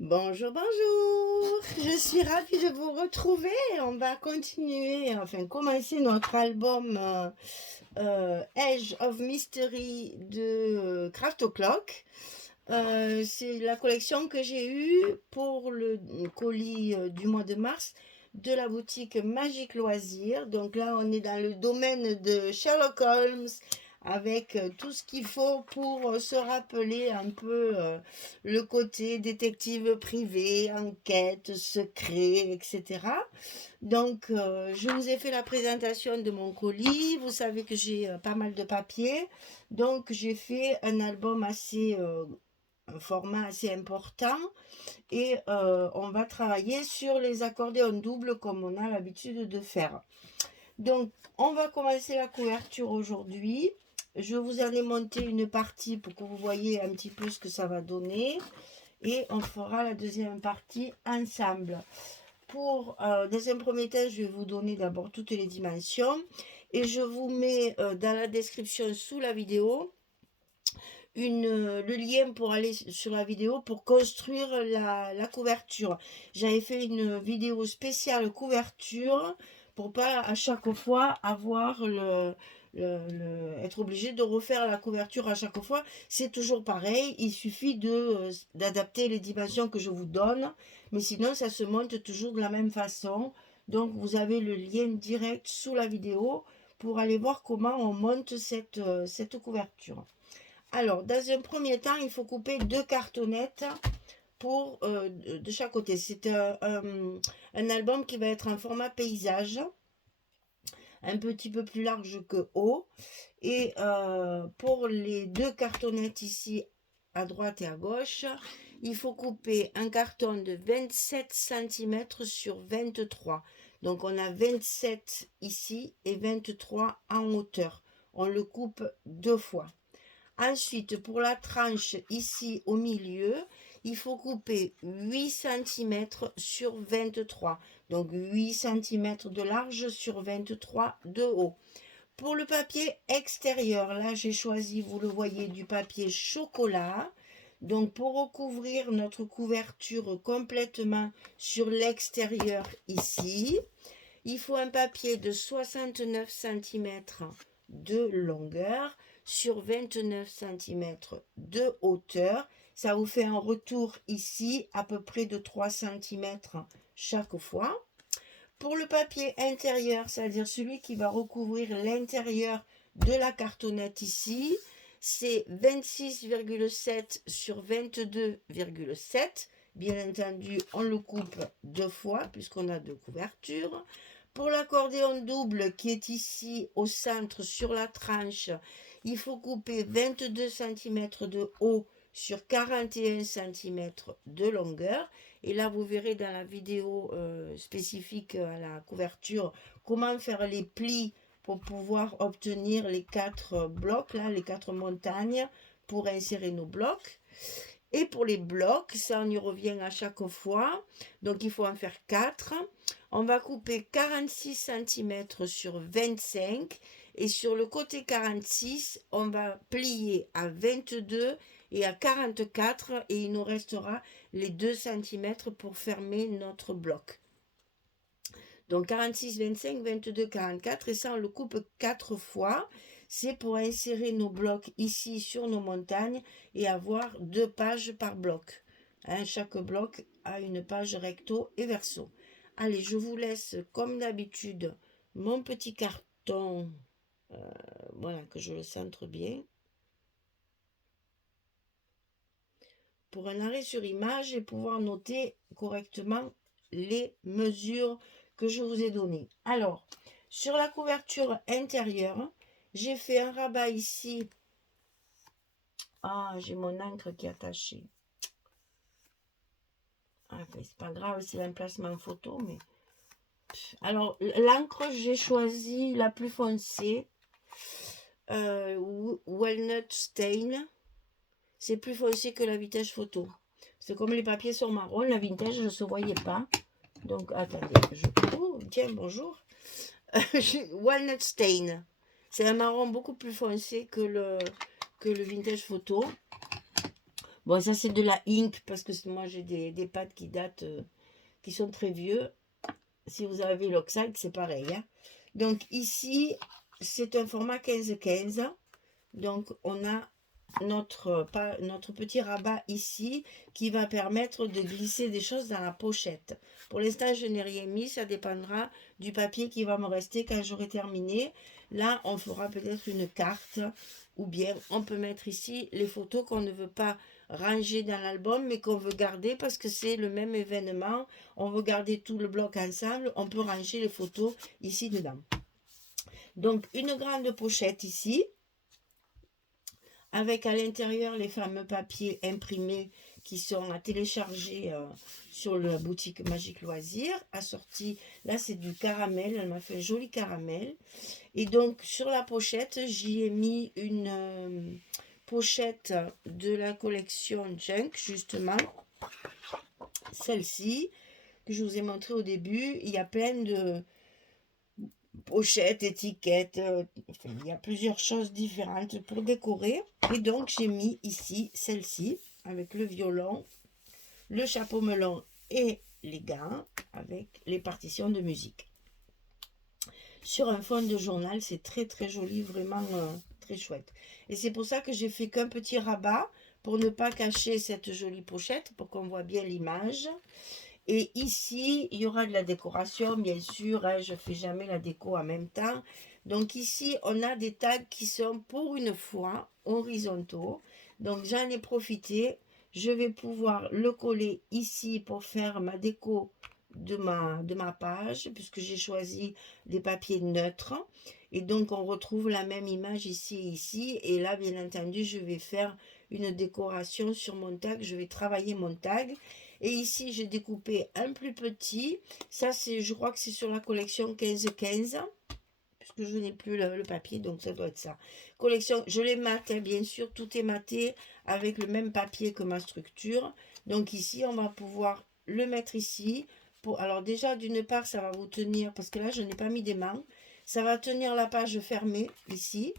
Bonjour, bonjour. Je suis ravie de vous retrouver. On va continuer, enfin commencer notre album Edge of Mystery de Craft O'Clock. C'est la collection que j'ai eue pour le colis du mois de mars de la boutique Magique Loisirs. Donc là, on est dans le domaine de Sherlock Holmes avec tout ce qu'il faut pour se rappeler un peu le côté détective privé, enquête, secret, etc. Donc, je vous ai fait la présentation de mon colis. Vous savez que j'ai pas mal de papiers. Donc, j'ai fait un album un format assez important. Et on va travailler sur les accordéons doubles comme on a l'habitude de faire. Donc, on va commencer la couverture aujourd'hui. Je vous en ai monté une partie pour que vous voyez un petit peu ce que ça va donner. Et on fera la deuxième partie ensemble. Dans un premier temps, je vais vous donner d'abord toutes les dimensions. Et je vous mets dans la description sous la vidéo le lien pour aller sur la vidéo pour construire la couverture. J'avais fait une vidéo spéciale couverture pour pas à chaque fois avoir être obligé de refaire la couverture à chaque fois. C'est toujours pareil, il suffit d'adapter les dimensions que je vous donne, mais sinon ça se monte toujours de la même façon. Donc vous avez le lien direct sous la vidéo pour aller voir comment on monte cette couverture. Alors, dans un premier temps, il faut couper deux cartonnettes de chaque côté. C'est un album qui va être en format paysage, un petit peu plus large que haut. Et pour les deux cartonnettes ici, à droite et à gauche, il faut couper un carton de 27 cm sur 23. Donc, on a 27 ici et 23 en hauteur. On le coupe deux fois. Ensuite, pour la tranche ici au milieu, il faut couper 8 cm sur 23. Donc 8 cm de large sur 23 de haut. Pour le papier extérieur, là j'ai choisi, vous le voyez, du papier chocolat. Donc pour recouvrir notre couverture complètement sur l'extérieur ici, il faut un papier de 69 cm de longueur sur 29 cm de hauteur. Ça vous fait un retour ici à peu près de 3 cm chaque fois. Pour le papier intérieur, c'est-à-dire celui qui va recouvrir l'intérieur de la cartonnette ici, c'est 26,7 sur 22,7. Bien entendu, on le coupe deux fois puisqu'on a deux couvertures. Pour l'accordéon double qui est ici au centre sur la tranche, il faut couper 22 cm de haut sur 41 cm de longueur. Et là, vous verrez dans la vidéo spécifique à la couverture comment faire les plis pour pouvoir obtenir les quatre blocs, là, les quatre montagnes pour insérer nos blocs. Et pour les blocs, ça on y revient à chaque fois. Donc il faut en faire 4. On va couper 46 cm sur 25. Et sur le côté 46, on va plier à 22 et à 44. Et il nous restera les 2 cm pour fermer notre bloc. Donc 46, 25, 22, 44. Et ça, on le coupe 4 fois. C'est pour insérer nos blocs ici sur nos montagnes et avoir 2 pages par bloc. Hein, chaque bloc a une page recto et verso. Allez, je vous laisse comme d'habitude mon petit carton. Voilà, que je le centre bien. Pour un arrêt sur image et pouvoir noter correctement les mesures que je vous ai données. Alors, sur la couverture intérieure, j'ai fait un rabat ici. Ah, j'ai mon encre qui est attachée. Ah, c'est pas grave, c'est l'emplacement photo, mais... Alors, l'encre, j'ai choisi la plus foncée. Walnut Stain. C'est plus foncé que la vintage photo. C'est comme les papiers sont marrons, la vintage ne se voyait pas. Donc, attendez. Oh, tiens, bonjour. Walnut Stain. C'est un marron beaucoup plus foncé que le vintage photo. Bon, ça c'est de la ink parce que moi j'ai des pâtes qui datent, qui sont très vieux. Si vous avez l'oxide, c'est pareil, hein. Donc ici, c'est un format 15-15. Donc on a notre petit rabat ici qui va permettre de glisser des choses dans la pochette. Pour l'instant, je n'ai rien mis, ça dépendra du papier qui va me rester quand j'aurai terminé. Là, on fera peut-être une carte ou bien on peut mettre ici les photos qu'on ne veut pas ranger dans l'album mais qu'on veut garder parce que c'est le même événement. On veut garder tout le bloc ensemble, on peut ranger les photos ici dedans. Donc une grande pochette ici avec à l'intérieur les fameux papiers imprimés qui sont à télécharger sur la boutique Magique Loisirs, assorti, là c'est du caramel, elle m'a fait un joli caramel, et donc sur la pochette, j'y ai mis une pochette de la collection Junk, justement, celle-ci, que je vous ai montré au début, il y a plein de pochettes, étiquettes, enfin, il y a plusieurs choses différentes pour décorer. Et donc j'ai mis ici celle-ci avec le violon, le chapeau melon et les gants avec les partitions de musique. Sur un fond de journal, c'est très très joli, vraiment très chouette. Et c'est pour ça que j'ai fait qu'un petit rabat pour ne pas cacher cette jolie pochette, pour qu'on voit bien l'image. Et ici, il y aura de la décoration, bien sûr, hein, je ne fais jamais la déco en même temps. Donc ici, on a des tags qui sont pour une fois horizontaux. Donc j'en ai profité. Je vais pouvoir le coller ici pour faire ma déco de ma page, puisque j'ai choisi des papiers neutres. Et donc on retrouve la même image ici et ici. Et là, bien entendu, je vais faire une décoration sur mon tag. Je vais travailler mon tag. Et ici, j'ai découpé un plus petit. Ça, je crois que c'est sur la collection 15-15. Puisque je n'ai plus le papier, donc ça doit être ça. Collection, je l'ai maté, hein, bien sûr. Tout est maté avec le même papier que ma structure. Donc ici, on va pouvoir le mettre ici. Alors déjà, d'une part, ça va vous tenir, parce que là, je n'ai pas mis d'aimant. Ça va tenir la page fermée ici.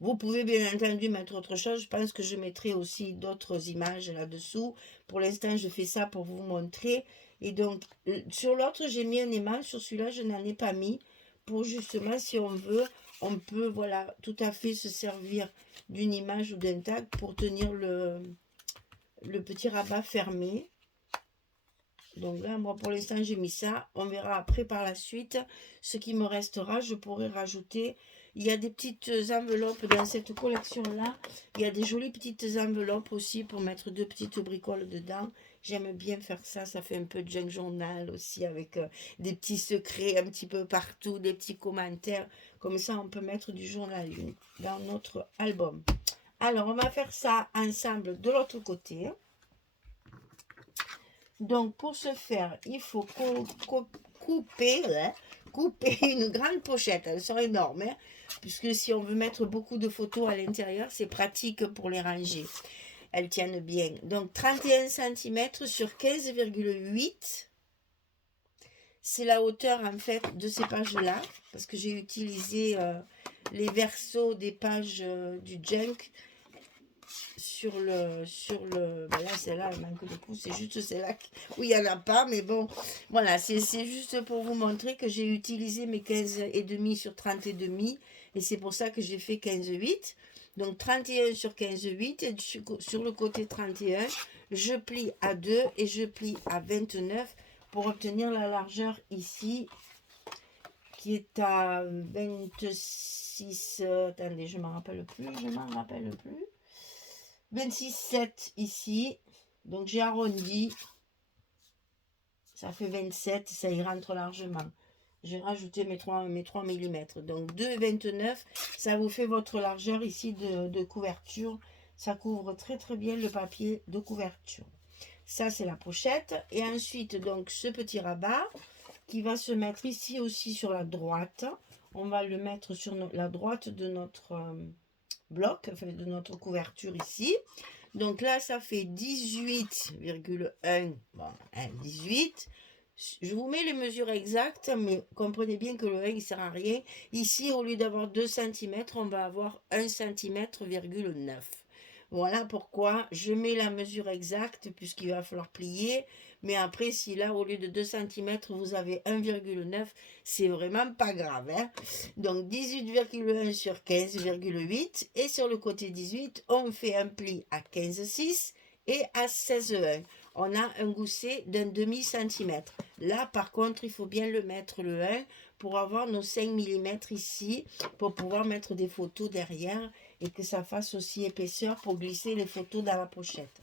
Vous pouvez bien entendu mettre autre chose. Je pense que je mettrai aussi d'autres images là-dessous. Pour l'instant, je fais ça pour vous montrer. Et donc, sur l'autre, j'ai mis un aimant. Sur celui-là, je n'en ai pas mis. Pour justement, si on veut, on peut, voilà, tout à fait se servir d'une image ou d'un tag pour tenir le petit rabat fermé. Donc là, moi, pour l'instant, j'ai mis ça. On verra après par la suite. Ce qui me restera, je pourrai rajouter. Il y a des petites enveloppes dans cette collection-là. Il y a des jolies petites enveloppes aussi pour mettre deux petites bricoles dedans. J'aime bien faire ça. Ça fait un peu de junk journal aussi avec des petits secrets un petit peu partout, des petits commentaires. Comme ça, on peut mettre du journal dans notre album. Alors, on va faire ça ensemble de l'autre côté. Donc, pour ce faire, il faut couper une grande pochette. Elles sont énormes, hein, puisque si on veut mettre beaucoup de photos à l'intérieur, c'est pratique pour les ranger. Elles tiennent bien. Donc, 31 cm sur 15,8. C'est la hauteur, en fait, de ces pages-là, parce que j'ai utilisé les versos des pages du Junk ben là celle-là elle manque de coup, c'est juste celle-là où il n'y en a pas, mais bon voilà, c'est juste pour vous montrer que j'ai utilisé mes 15,5 sur 30,5 et c'est pour ça que j'ai fait 15,8. Donc 31 sur 15,8 et sur le côté 31 je plie à 2 et je plie à 29 pour obtenir la largeur ici qui est à 26, attendez, je m'en rappelle plus 26,7 ici, donc j'ai arrondi, ça fait 27, ça y rentre largement. J'ai rajouté mes 3 mm, donc 2,29, ça vous fait votre largeur ici de couverture. Ça couvre très très bien le papier de couverture. Ça c'est la pochette, et ensuite donc ce petit rabat qui va se mettre ici aussi sur la droite. On va le mettre sur la droite de notre bloc, enfin de notre couverture ici. Donc là, ça fait 18,1. Bon, 18. Je vous mets les mesures exactes, mais comprenez bien que le 1, il ne sert à rien. Ici, au lieu d'avoir 2 cm, on va avoir 1 cm,9. Voilà pourquoi je mets la mesure exacte puisqu'il va falloir plier. Mais après, si là, au lieu de 2 cm, vous avez 1,9, c'est vraiment pas grave, hein. Donc 18,1 sur 15,8. Et sur le côté 18, on fait un pli à 15,6 et à 16,1. On a un gousset d'un demi-centimètre. Là, par contre, il faut bien le mettre le 1 pour avoir nos 5 mm ici, pour pouvoir mettre des photos derrière et que ça fasse aussi épaisseur pour glisser les photos dans la pochette.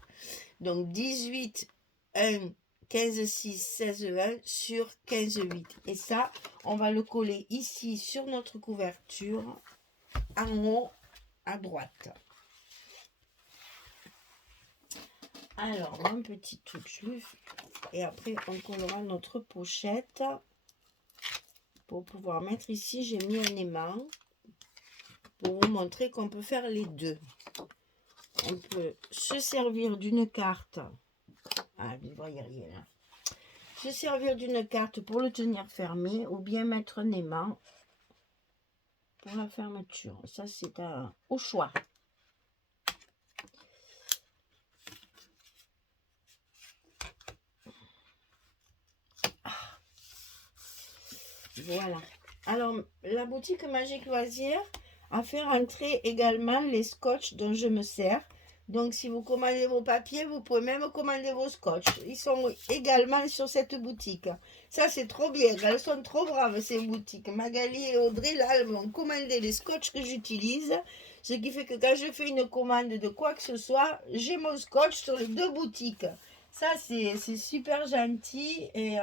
Donc 18, 1, 15, 6, 16, 1 sur 15, 8. Et ça, on va le coller ici sur notre couverture, en haut à droite. Alors, un petit touch, et après on collera notre pochette. Pour pouvoir mettre ici, j'ai mis un aimant pour vous montrer qu'on peut faire les deux. On peut se servir d'une carte. Ah, vous ne voyez rien là. Se servir d'une carte pour le tenir fermé ou bien mettre un aimant pour la fermeture. Ça, c'est au choix. Voilà. Alors, la boutique Magique Loisirs a fait rentrer également les scotch dont je me sers. Donc, si vous commandez vos papiers, vous pouvez même commander vos scotch. Ils sont également sur cette boutique. Ça, c'est trop bien. Elles sont trop braves, ces boutiques. Magali et Audrey, là, elles m'ont commandé les scotch que j'utilise. Ce qui fait que quand je fais une commande de quoi que ce soit, j'ai mon scotch sur les deux boutiques. Ça, c'est super gentil. Et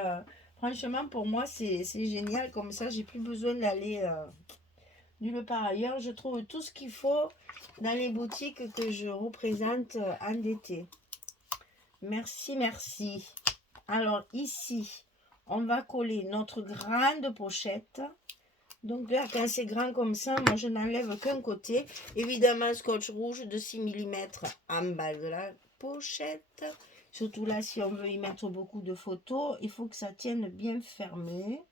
franchement, pour moi, c'est génial. Comme ça, j'ai plus besoin d'aller nulle part ailleurs. Je trouve tout ce qu'il faut dans les boutiques que je représente en été. Merci, merci. Alors ici, on va coller notre grande pochette. Donc là, quand c'est grand comme ça, moi je n'enlève qu'un côté. Évidemment, scotch rouge de 6 mm en bas de la pochette. Surtout là, si on veut y mettre beaucoup de photos, il faut que ça tienne bien fermé.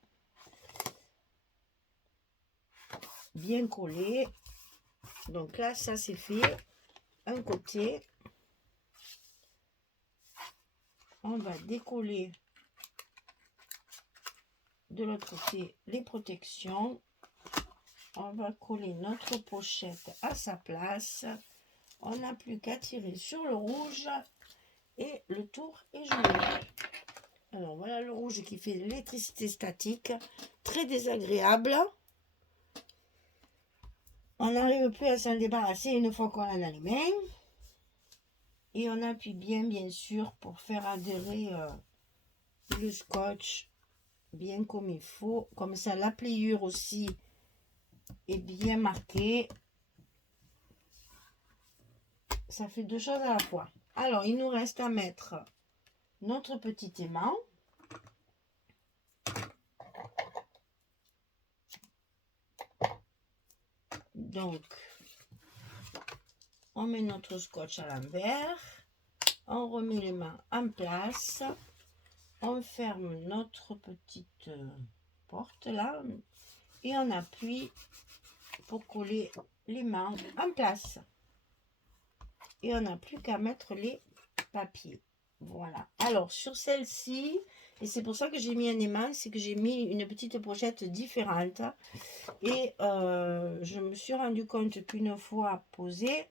Bien collé. Donc là, ça c'est fait. Un côté. On va décoller de l'autre côté les protections. On va coller notre pochette à sa place. On n'a plus qu'à tirer sur le rouge et le tour est joué. Alors voilà le rouge qui fait l'électricité statique, très désagréable. On n'arrive plus à s'en débarrasser une fois qu'on a dans les mains. Et on appuie bien sûr pour faire adhérer le scotch bien comme il faut. Comme ça, la pliure aussi est bien marquée. Ça fait deux choses à la fois. Alors, il nous reste à mettre notre petit aimant. Donc, on met notre scotch à l'envers. On remet les mains en place. On ferme notre petite porte là. Et on appuie pour coller les mains en place. Et on n'a plus qu'à mettre les papiers. Voilà. Alors, sur celle-ci, et c'est pour ça que j'ai mis un aimant, c'est que j'ai mis une petite pochette différente. Et je me suis rendu compte qu'une fois posée,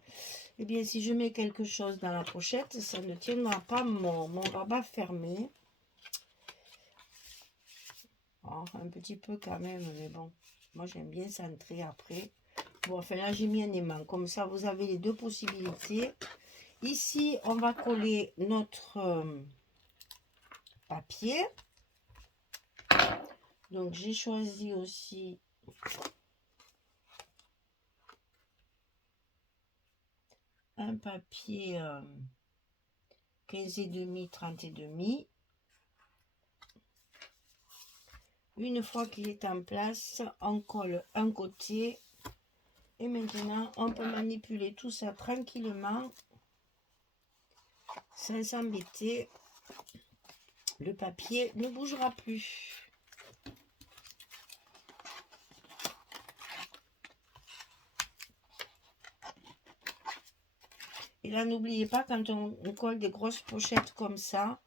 eh bien, si je mets quelque chose dans la pochette, ça ne tiendra pas mon rabat fermé. Oh, un petit peu quand même, mais bon, moi j'aime bien centrer après. Bon, enfin là, j'ai mis un aimant. Comme ça, vous avez les deux possibilités. Ici, on va coller notre papier. Donc, j'ai choisi aussi un papier 15,5, 30,5. Une fois qu'il est en place, on colle un côté. Et maintenant, on peut manipuler tout ça tranquillement, sans s'embêter. Le papier ne bougera plus. Et là, n'oubliez pas, quand on colle des grosses pochettes comme ça,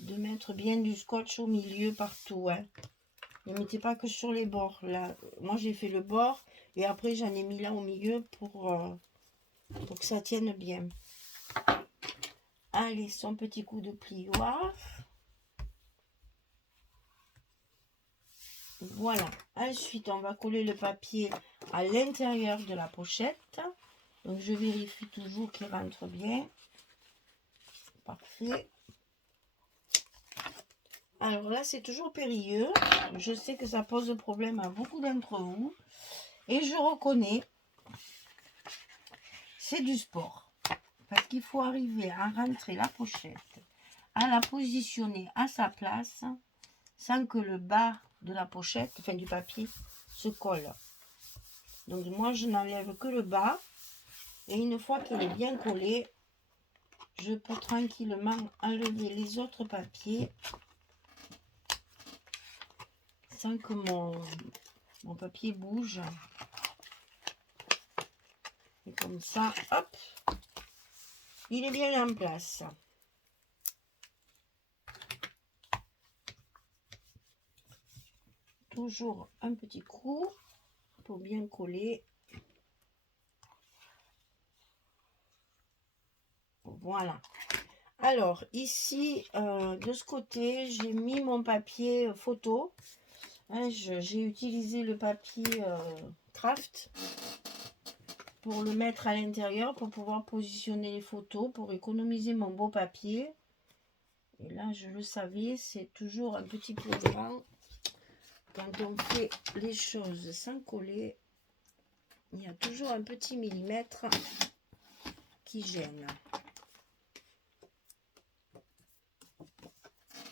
de mettre bien du scotch au milieu partout. Hein. Ne mettez pas que sur les bords. Là, moi, j'ai fait le bord et après, j'en ai mis là au milieu pour que ça tienne bien. Allez, son petit coup de plioir. Voilà. Ensuite, on va coller le papier à l'intérieur de la pochette. Donc, je vérifie toujours qu'il rentre bien. Parfait. Alors là, c'est toujours périlleux. Je sais que ça pose problème à beaucoup d'entre vous. Et je reconnais, c'est du sport. Parce qu'il faut arriver à rentrer la pochette, à la positionner à sa place, sans que le bas de la pochette, enfin du papier, se colle. Donc moi, je n'enlève que le bas. Et une fois qu'il est bien collé, je peux tranquillement enlever les autres papiers sans que mon papier bouge. Et comme ça, hop, il est bien en place. Toujours un petit coup pour bien coller. Voilà. Alors, ici, de ce côté, j'ai mis mon papier photo. Hein, j'ai utilisé le papier craft pour le mettre à l'intérieur, pour pouvoir positionner les photos, pour économiser mon beau papier. Et là, je le savais, c'est toujours un petit peu grand. Quand on fait les choses sans coller, il y a toujours un petit millimètre qui gêne.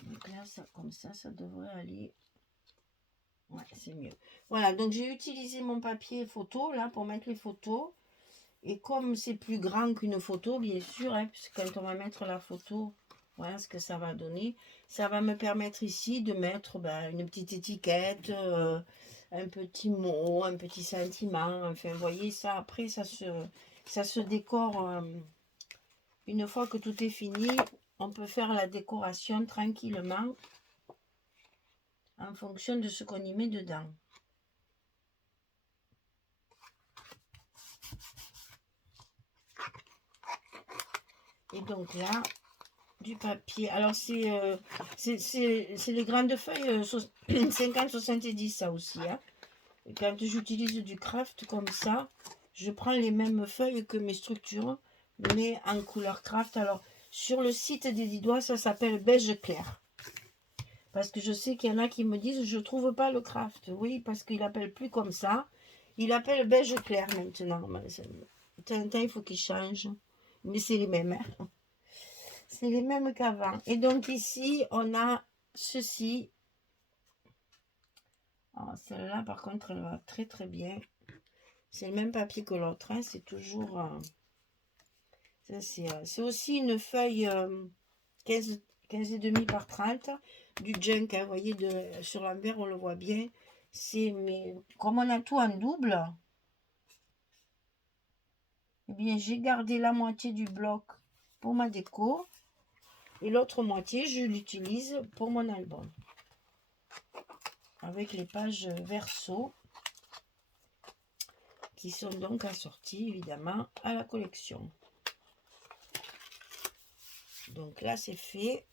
Donc là, ça, comme ça devrait aller. Ouais, c'est mieux. Voilà, donc j'ai utilisé mon papier photo là pour mettre les photos. Et comme c'est plus grand qu'une photo, bien sûr, hein, puisque quand on va mettre la photo, voilà ce que ça va donner. Ça va me permettre ici de mettre une petite étiquette, un petit mot, un petit sentiment. Enfin, vous voyez, ça après, ça se décore. Une fois que tout est fini, on peut faire la décoration tranquillement en fonction de ce qu'on y met dedans. Et donc là, du papier. Alors, c'est les grandes feuilles 50-70, ça aussi. Hein. Et quand j'utilise du craft comme ça, je prends les mêmes feuilles que mes structures, mais en couleur craft. Alors, sur le site des 10 doigts, ça s'appelle beige clair. Parce que je sais qu'il y en a qui me disent, je trouve pas le craft. Oui, parce qu'il appelle plus comme ça. Il appelle beige clair maintenant. De temps en temps, il faut qu'il change. Mais c'est les mêmes. Hein. C'est les mêmes qu'avant. Et donc ici, on a ceci. Celle-là, par contre, elle va très très bien. C'est le même papier que l'autre. Hein. C'est toujours... c'est aussi une feuille 15,5 par 30 du junk. Hein. Vous voyez, sur l'envers, on le voit bien. Mais comme on a tout en double, eh bien, j'ai gardé la moitié du bloc pour ma déco. Et l'autre moitié, je l'utilise pour mon album. Avec les pages verso qui sont donc assorties évidemment à la collection. Donc là, c'est fait.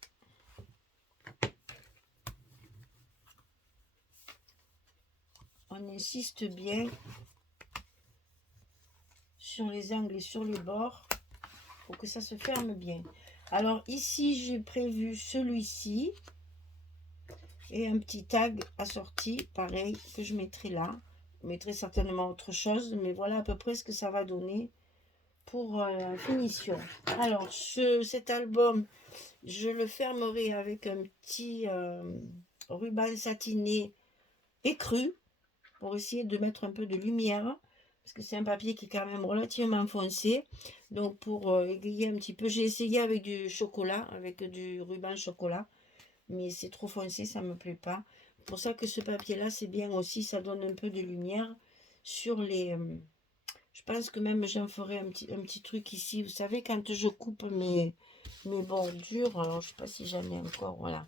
On insiste bien sur les angles et sur les bords pour que ça se ferme bien. Alors ici, j'ai prévu celui-ci et un petit tag assorti, pareil, que je mettrai là. Je mettrai certainement autre chose, mais voilà à peu près ce que ça va donner pour la finition. Alors, cet album, je le fermerai avec un petit ruban satiné écru pour essayer de mettre un peu de lumière parce que c'est un papier qui est quand même relativement foncé. Donc, pour égayer un petit peu, j'ai essayé avec du chocolat, avec du ruban chocolat, mais c'est trop foncé, ça me plaît pas. C'est pour ça que ce papier-là, c'est bien aussi, ça donne un peu de lumière sur les... Je pense que même j'en ferai un petit truc ici. Vous savez, quand je coupe mes bordures, alors je sais pas si j'en ai encore, voilà.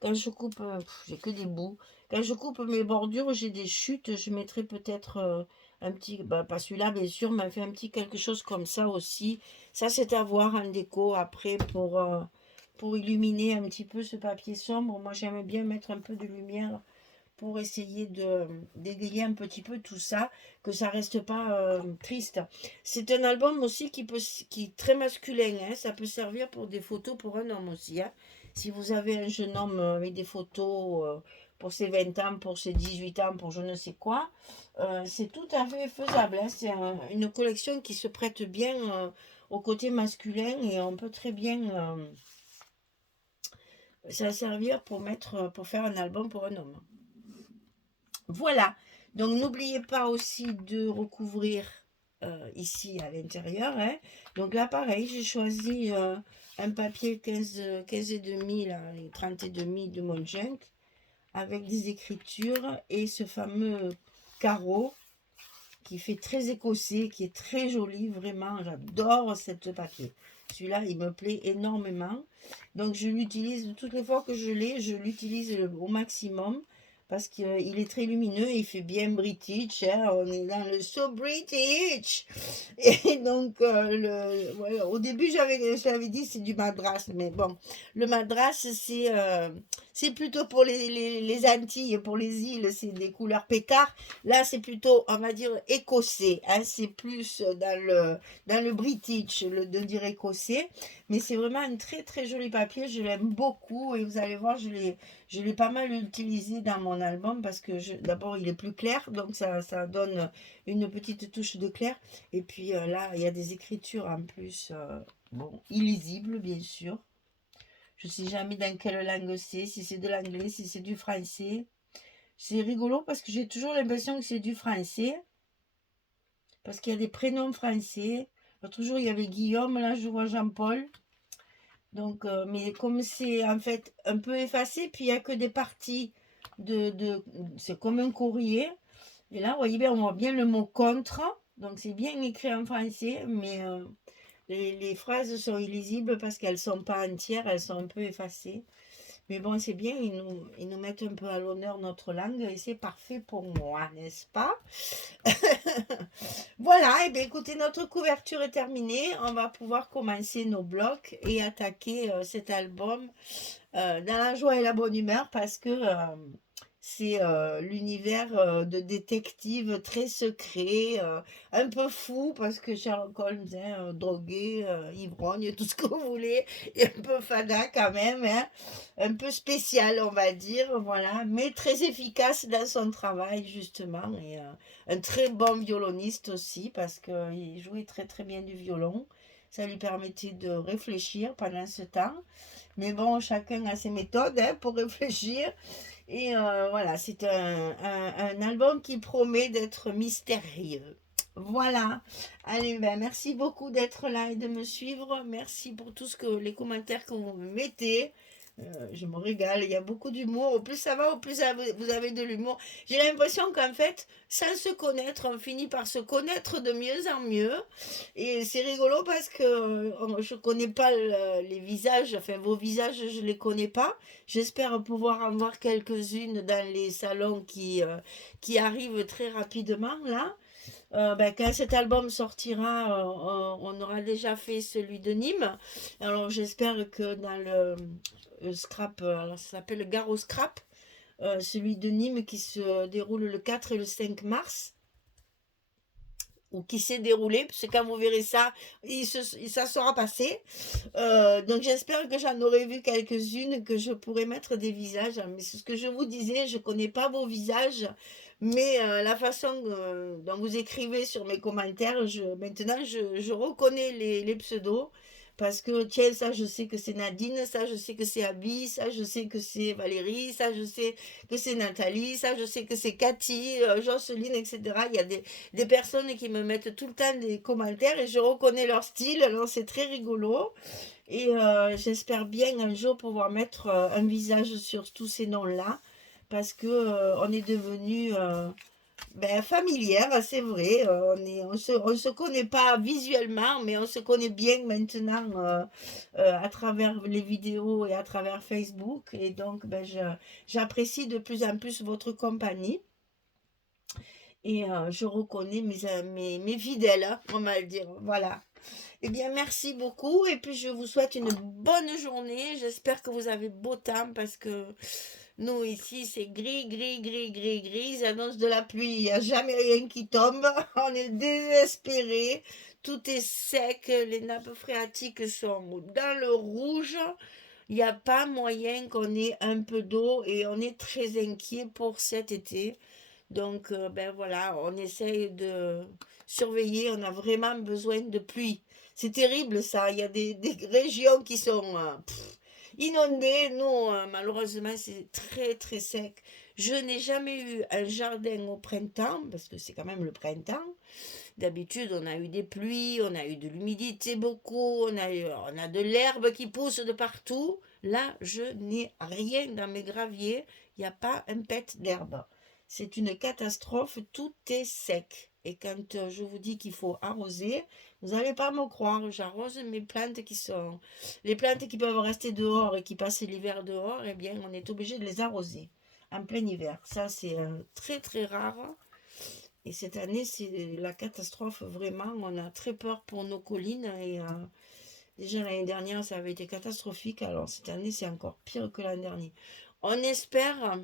Quand je coupe, j'ai que des bouts. Quand je coupe mes bordures, j'ai des chutes. Je mettrai peut-être un petit, bah, pas celui-là bien sûr, mais fait un petit quelque chose comme ça aussi. Ça, c'est à voir en déco après pour illuminer un petit peu ce papier sombre. Moi, j'aime bien mettre un peu de lumière pour essayer de d'égayer un petit peu tout ça, que ça reste pas triste. C'est un album aussi qui est très masculin, hein. Ça peut servir pour des photos pour un homme aussi, hein. Si vous avez un jeune homme avec des photos pour ses 20 ans, pour ses 18 ans, pour je ne sais quoi, c'est tout à fait faisable, hein. C'est une collection qui se prête bien au côté masculin et on peut très bien ça servir pour faire un album pour un homme. Voilà, donc n'oubliez pas aussi de recouvrir ici à l'intérieur, hein. Donc là, pareil, j'ai choisi un papier 15 et demi, là, 30 et demi de mon junk, avec des écritures et ce fameux carreau qui fait très écossais, qui est très joli, vraiment, j'adore cette papier. Celui-là, il me plaît énormément. Donc, je l'utilise toutes les fois que je l'ai, je l'utilise au maximum parce qu'il est très lumineux et il fait bien British, hein. On est dans le So British. Et donc, voilà, au début, j'avais dit c'est du madras, mais bon, le madras, c'est plutôt pour les Antilles, pour les îles, c'est des couleurs pétard. Là, c'est plutôt, on va dire, écossais, hein. C'est plus dans le British de dire écossais. Mais c'est vraiment un très très joli papier. Je l'aime beaucoup. Et vous allez voir, je l'ai pas mal utilisé dans mon album parce que d'abord, il est plus clair. Donc, ça donne une petite touche de clair. Et puis là, il y a des écritures en plus, bon, illisibles, bien sûr. Je ne sais jamais dans quelle langue c'est, si c'est de l'anglais, si c'est du français. C'est rigolo parce que j'ai toujours l'impression que c'est du français. Parce qu'il y a des prénoms français. L'autre jour, il y avait Guillaume, là, je vois Jean-Paul. Donc, mais comme c'est en fait un peu effacé, puis il n'y a que des parties c'est comme un courrier. Et là, vous voyez bien, on voit bien le mot contre. Donc, c'est bien écrit en français, mais les phrases sont illisibles parce qu'elles ne sont pas entières, elles sont un peu effacées. Mais bon, c'est bien, ils nous mettent un peu à l'honneur notre langue et c'est parfait pour moi, n'est-ce pas? Voilà, et bien écoutez, notre couverture est terminée. On va pouvoir commencer nos blocs et attaquer cet album dans la joie et la bonne humeur parce que c'est l'univers de détective très secret, un peu fou parce que Sherlock Holmes, hein, drogué, ivrogne, tout ce que vous voulez, et un peu fada quand même, hein, un peu spécial on va dire, voilà, mais très efficace dans son travail justement, et un très bon violoniste aussi parce qu'il jouait très très bien du violon. Ça lui permettait de réfléchir pendant ce temps. Mais bon, chacun a ses méthodes, hein, pour réfléchir. Et voilà, c'est un album qui promet d'être mystérieux. Voilà. Allez, ben, merci beaucoup d'être là et de me suivre. Merci pour les commentaires que vous me mettez. Je me régale, il y a beaucoup d'humour. Au plus ça va, au plus vous avez de l'humour. J'ai l'impression qu'en fait, sans se connaître, on finit par se connaître de mieux en mieux. Et c'est rigolo parce que je connais pas les visages, enfin vos visages, je les connais pas. J'espère pouvoir en voir quelques-unes dans les salons qui arrivent très rapidement là. Ben, quand cet album sortira, on aura déjà fait celui de Nîmes. Alors j'espère que dans le scrap, alors ça s'appelle le Garo Scrap, celui de Nîmes qui se déroule le 4 et le 5 mars, ou qui s'est déroulé, parce que quand vous verrez ça, ça sera passé. Donc j'espère que j'en aurai vu quelques-unes, que je pourrai mettre des visages. Mais c'est ce que je vous disais, je ne connais pas vos visages, mais la façon dont vous écrivez sur mes commentaires, maintenant je reconnais les pseudos. Parce que, tiens, ça, je sais que c'est Nadine, ça, je sais que c'est Abby, ça, je sais que c'est Valérie, ça, je sais que c'est Nathalie, ça, je sais que c'est Cathy, Jocelyne, etc. Il y a des personnes qui me mettent tout le temps des commentaires et je reconnais leur style, alors c'est très rigolo. Et j'espère bien un jour pouvoir mettre un visage sur tous ces noms-là, parce que on est devenu ben, familière, c'est vrai. On se connaît pas visuellement, mais on se connaît bien maintenant à travers les vidéos et à travers Facebook. Et donc, ben, j'apprécie de plus en plus votre compagnie. Et je reconnais mes fidèles, hein, on va le dire. Voilà. Eh bien, merci beaucoup. Et puis, je vous souhaite une bonne journée. J'espère que vous avez beau temps parce que nous, ici, c'est gris, gris, gris, gris, gris. Ils annoncent de la pluie. Il n'y a jamais rien qui tombe. On est désespérés. Tout est sec. Les nappes phréatiques sont dans le rouge. Il n'y a pas moyen qu'on ait un peu d'eau et on est très inquiet pour cet été. Donc, ben voilà, on essaye de surveiller. On a vraiment besoin de pluie. C'est terrible ça. Il y a des régions qui sont inondées. Nous, malheureusement, c'est très très sec. Je n'ai jamais eu un jardin au printemps, parce que c'est quand même le printemps. D'habitude, on a eu des pluies, on a eu de l'humidité beaucoup, on a de l'herbe qui pousse de partout. Là, je n'ai rien dans mes graviers. Il n'y a pas un pet d'herbe. C'est une catastrophe, tout est sec. Et quand je vous dis qu'il faut arroser, vous n'allez pas me croire, j'arrose mes plantes qui sont... Les plantes qui peuvent rester dehors et qui passent l'hiver dehors, eh bien, on est obligé de les arroser en plein hiver. Ça, c'est très, très rare. Et cette année, c'est la catastrophe, vraiment. On a très peur pour nos collines. Et déjà, l'année dernière, ça avait été catastrophique. Alors, cette année, c'est encore pire que l'année dernière. On espère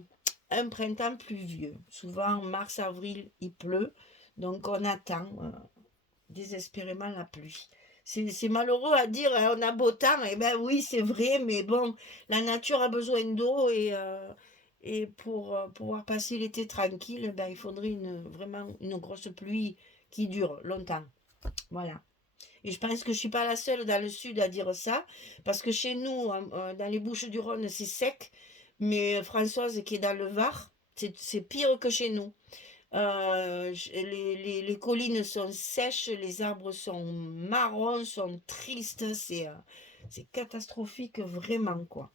un printemps pluvieux. Souvent, mars, avril, il pleut. Donc, on attend désespérément la pluie. C'est malheureux à dire, hein, on a beau temps. Eh bien, oui, c'est vrai. Mais bon, la nature a besoin d'eau. Et pour pouvoir passer l'été tranquille, ben, il faudrait vraiment une grosse pluie qui dure longtemps. Voilà. Et je pense que je ne suis pas la seule dans le sud à dire ça, parce que chez nous, dans les Bouches-du-Rhône, c'est sec, mais Françoise qui est dans le Var, c'est pire que chez nous. Les collines sont sèches, les arbres sont marrons, sont tristes, c'est catastrophique vraiment, quoi.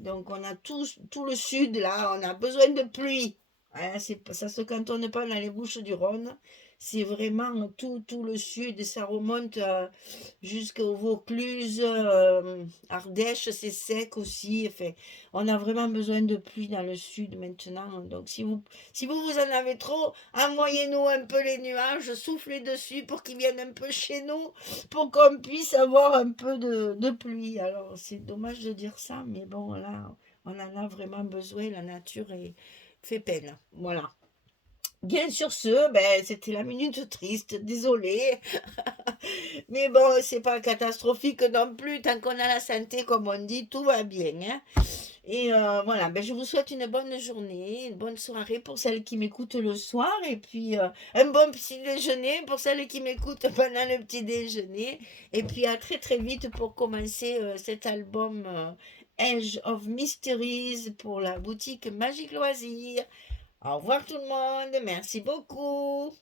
Donc on a tout le sud là, on a besoin de pluie. Hein, ça se cantonne pas dans les Bouches-du-Rhône. C'est vraiment tout le sud, ça remonte jusqu'au Vaucluse, Ardèche, c'est sec aussi. Enfin, on a vraiment besoin de pluie dans le sud maintenant. Donc si vous en avez trop, envoyez-nous un peu les nuages, soufflez dessus pour qu'ils viennent un peu chez nous, pour qu'on puisse avoir un peu de pluie. Alors, c'est dommage de dire ça, mais bon, là, on en a vraiment besoin. La nature fait peine. Voilà. Bien sur ce, ben, c'était la minute triste, désolée. Mais bon, c'est pas catastrophique non plus. Tant qu'on a la santé, comme on dit, tout va bien, hein. Et voilà, ben, je vous souhaite une bonne journée, une bonne soirée pour celles qui m'écoutent le soir, et puis un bon petit déjeuner pour celles qui m'écoutent pendant le petit déjeuner. Et puis à très très vite pour commencer cet album Age of Mysteries pour la boutique Magique Loisirs. Au revoir tout le monde, merci beaucoup.